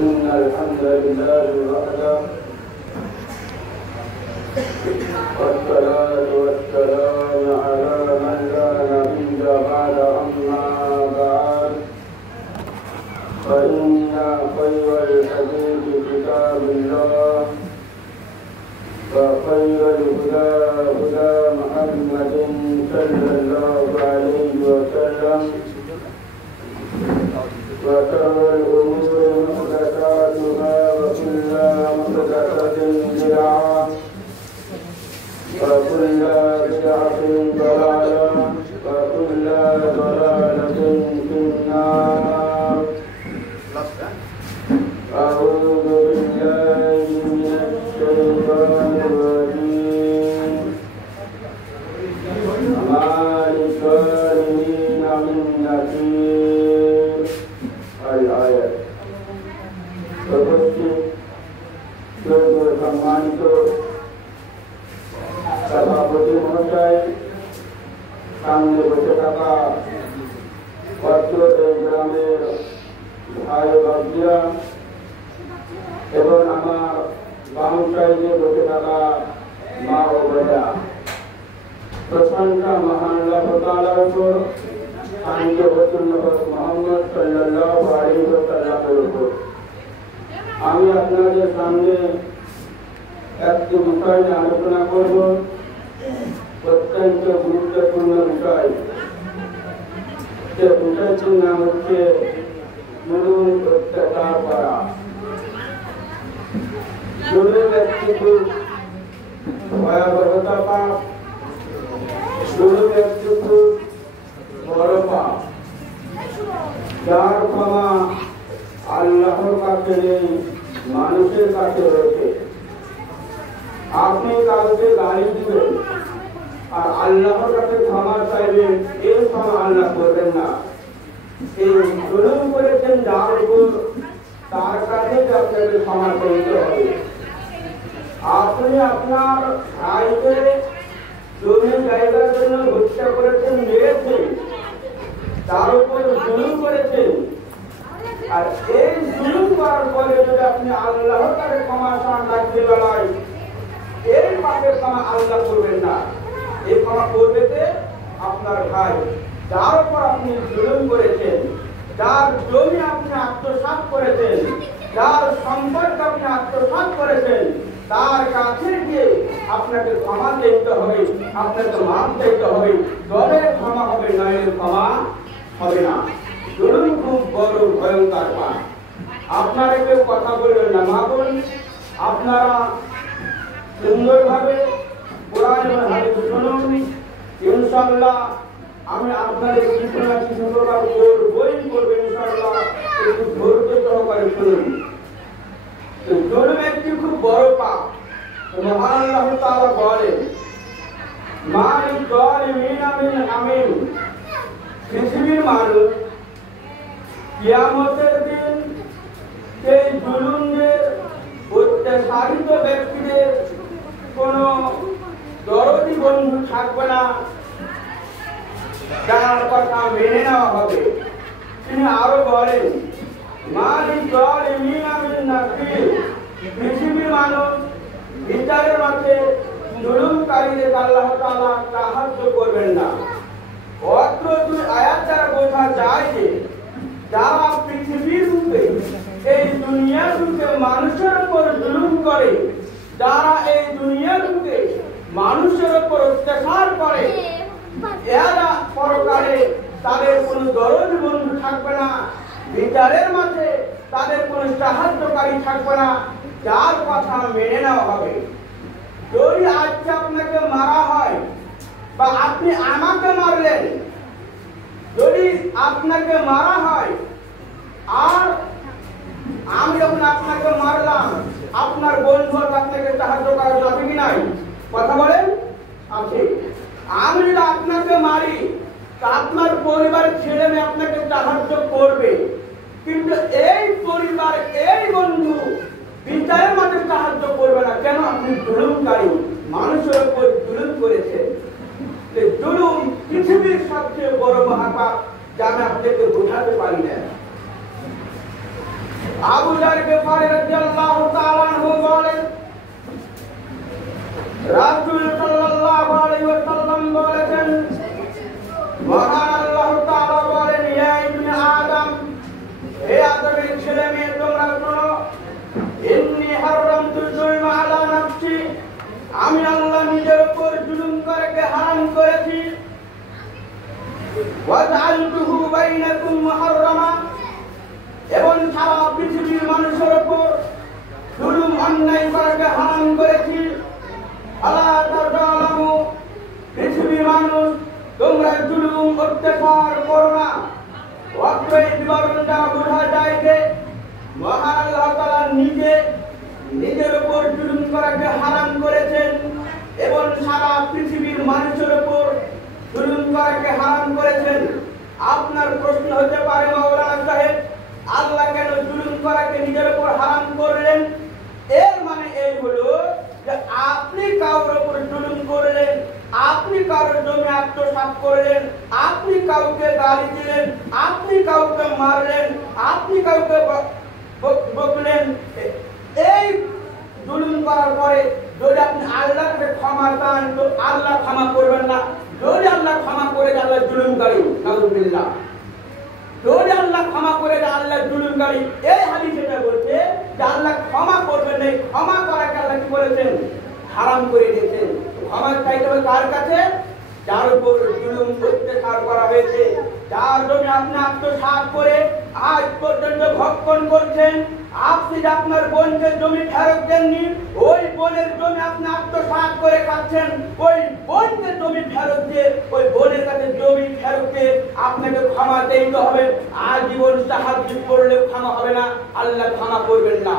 إن الحمد لله وحده والصلاة والسلام على من لا نبي بعد أما بعد فإن خير الحديث كتاب الله وخير الهدى هدى محمد صلى الله عليه وسلم وشر الأمور محدثاتها وكل محدثة بدعة وكل بدعة ضلالة وكل ضلالة في النار. أعوذ بالله من الشيطان الرجيم. ما للظالمين من نصير. الآية. সম্মানিত সভাপতি মহাশয়, সামনে বসে থাকা অত্র এই গ্রামের ভাই ভাবজিরা এবং আমার বাম সাইডে বসে থাকা মা ও বোনেরা, প্রশংসা মহান আল্লাহ তাআলার উপর, শান্তি ও রহমত মুহাম্মদ সাল্লাল্লাহু আলাইহি ওয়াসাল্লামের উপর। আমি আপনাদের সামনে একটি বিষয় নিয়ে আলোচনা করব, অত্যন্ত গুরুত্বপূর্ণ বিষয়। সে বিষয়টির নাম হচ্ছে জুলুম অত্যাচার করা। জুলুম একটি খুব ভয়াবহতা পাপ, জুলুম একটি খুব বড় পাপ, যার ক্ষমা আল্লাহর কাছে নেই, মানুষের কাছে রয়েছে। আপনি কাউকে গালি দিবেন আর আল্লাহর কাছে ক্ষমা চাইবেন, এই ক্ষমা আল্লাহ করবেন না। এই জুলুম করেছেন যার উপর, তার কাছে আপনাকে ক্ষমা করতে হবে। আপনি আপনার ভাইকে জমি জায়গার জন্য হত্যা করেছেন, মেরেছেন, তার উপর জুলুম করেছেন। আর এই জুলুম করার পরে যদি আপনি আল্লাহর কাছে ক্ষমা চান রাখতে বেলায়, এই পাপের ক্ষমা আল্লাহ করবেন না। এই ক্ষমা করবে আপনার ভাই, যার উপর আপনি জুলুম করেছেন, যার জমি আপনি আত্মসাৎ করেছেন, যার সম্পদ আপনি আত্মসাৎ করেছেন, তার কাছে গিয়ে আপনাকে ক্ষমা চাইতে হবে, আপনাকে মাফ চাইতে হবে। তবে ক্ষমা হবে, নয় ক্ষমা হবে না। জুলুম খুব বড় ভয়ঙ্কর পাপ। আপনারা কেউ কথা বলবেন না, মা বোন, আপনারা সুন্দরভাবে কোরআন এবং হাদিস শুনুন। ইনশাআল্লাহ আমি আপনাদের কিছু না কিছু প্রকার বই করবেন, ইনশাআল্লাহ একটু ধৈর্য সহকারে শুনুন। জুলুম একটি খুব বড় পাপ। মহান আল্লাহ তাআলা বলেন, মা লিয-যালিমিনা মিন হামিম। পৃথিবীর মানুষ কিয়ামতের দিন এই জুলুমদের, অত্যাচারিত ব্যক্তিদের কোনো দরদি বন্ধু থাকবে না, যার কথা মেনে নেওয়া হবে। তিনি আরো বলেন, মা লিয-যালিমিনা মিন নাসির। পৃথিবীর মানুষ বিচারের মাঠে জুলুমকারীদের আল্লাহ তাআলা সাহায্য করবেন না। অত্র দুই আয়াত দ্বারা বোঝা যায় যে যারা পৃথিবীর রূপে, এই দুনিয়ার রূপে মানুষের উপর জুলুম করে, যারা এই দুনিয়ার রূপে মানুষের উপর অত্যাচার করে, এরা পরকালে তাদের কোনো দরদি বন্ধু থাকবে না, বিচারের মাঝে তাদের কোনো সাহায্যকারী থাকবে না, যার কথা মেনে নেওয়া হবে। যদি আজকে আপনাকে মারা হয় বা আপনি আমাকে মারলেন, যদি আপনাকে মারা হয় আর আমি যখন আপনাকে মারলাম, আপনার বন্ধু আপনাকে সাহায্য করা যাবে কি নাই? কথা বলেন, আছে। আমি যদি আপনাকে মারি, তা আপনার পরিবার ছেলে মেয়ে আপনাকে সাহায্য করবে, কিন্তু এই পরিবার, এই বন্ধু বিচারের মাঝে সাহায্য করবে না। কেন? আপনি জুলুমকারী, মানুষের উপর জুলুম করেছেন। জুলুম পৃথিবীর সবচেয়ে বড় মহাপাপ, যা আমি আপনাকে বোঝাতে পারি না। আবু যার গিফারি রাদিয়াল্লাহু তাআলা আনহু বলেন রাসূল সাল্লাল্লাহু আলাইহি ওয়াসাল্লাম বলেছেন মহান আল্লাহ তাআলা বলেন ইয়া ইবনে আদম হে আদমের ছেলে মেয়ে তোমরা শোনো ইন্নী হারামতু যুলমা আলা নাফসি আমি আল্লাহ নিজের উপর জুলুম করাকে হারাম করেছি ওয়া জাআলতুহু বাইনাকুম মুহাররামা এবং সারা পৃথিবীর মানুষের উপর জুলুম অন্যায় করাকে হারাম করেছি আলা তাজালামু পৃথিবীর মানুষ তোমরা জুলুম অত্যাচার করো না অত্রই বিবরণটা বোঝা যায় যে মহান আল্লাহ তাআলা নিজের উপর জুলুম করাকে হারাম করেছেন এবং সারা পৃথিবীর মানুষের উপর জুলুম করাকে হারাম করেছেন। আপনার প্রশ্ন হতে পারে মাওলানা সাহেব আল্লাহ কেন জুলুম করাকে নিজের উপর হারাম করলেন? এর মানে এই হলো যে আপনি কারোর উপর জুলুম করলেন, আপনি কারোর জমি আত্মসাৎ করলেন, আপনি কাউকে গালি দিলেন, আপনি কাউকে মারলেন, আপনি কাউকে বকলেন, এই জুলুম করার পরে যদি আপনি আল্লাহকে ক্ষমা চান তো আল্লাহ ক্ষমা করবেন না। যদি আল্লাহ ক্ষমা করে দেন আল্লাহ জুলুমকারী, নাউযুবিল্লাহ। যদি আল্লাহ ক্ষমা করে দেন আল্লাহ জুলুমকারী। এই হাদিস এটা বলছে যে আল্লাহ ক্ষমা করবেন না, ক্ষমা করাকে আল্লাহ কি বলেছেন? হারাম করে দিয়েছেন। ক্ষমা চাইতে হবে কার কাছে? যার উপর জুলুম অত্যাচার করা হয়েছে, যার জমি আপনি আত্মসাৎ করে আজ পর্যন্ত ভক্ষণ করছেন। আপনি যে আপনার বোনকে জমি ফেরত দেননি, ওই বোনের জমি আপনি আত্মসাৎ করে খাচ্ছেন, ওই বোনকে জমি ফেরত দিয়ে ওই বোনের কাছে জমি ফেরত দিয়ে আপনাকে ক্ষমা দিতে হবে। আজীবন সাহায্য করলেও ক্ষমা হবে না, আল্লাহ ক্ষমা করবেন না।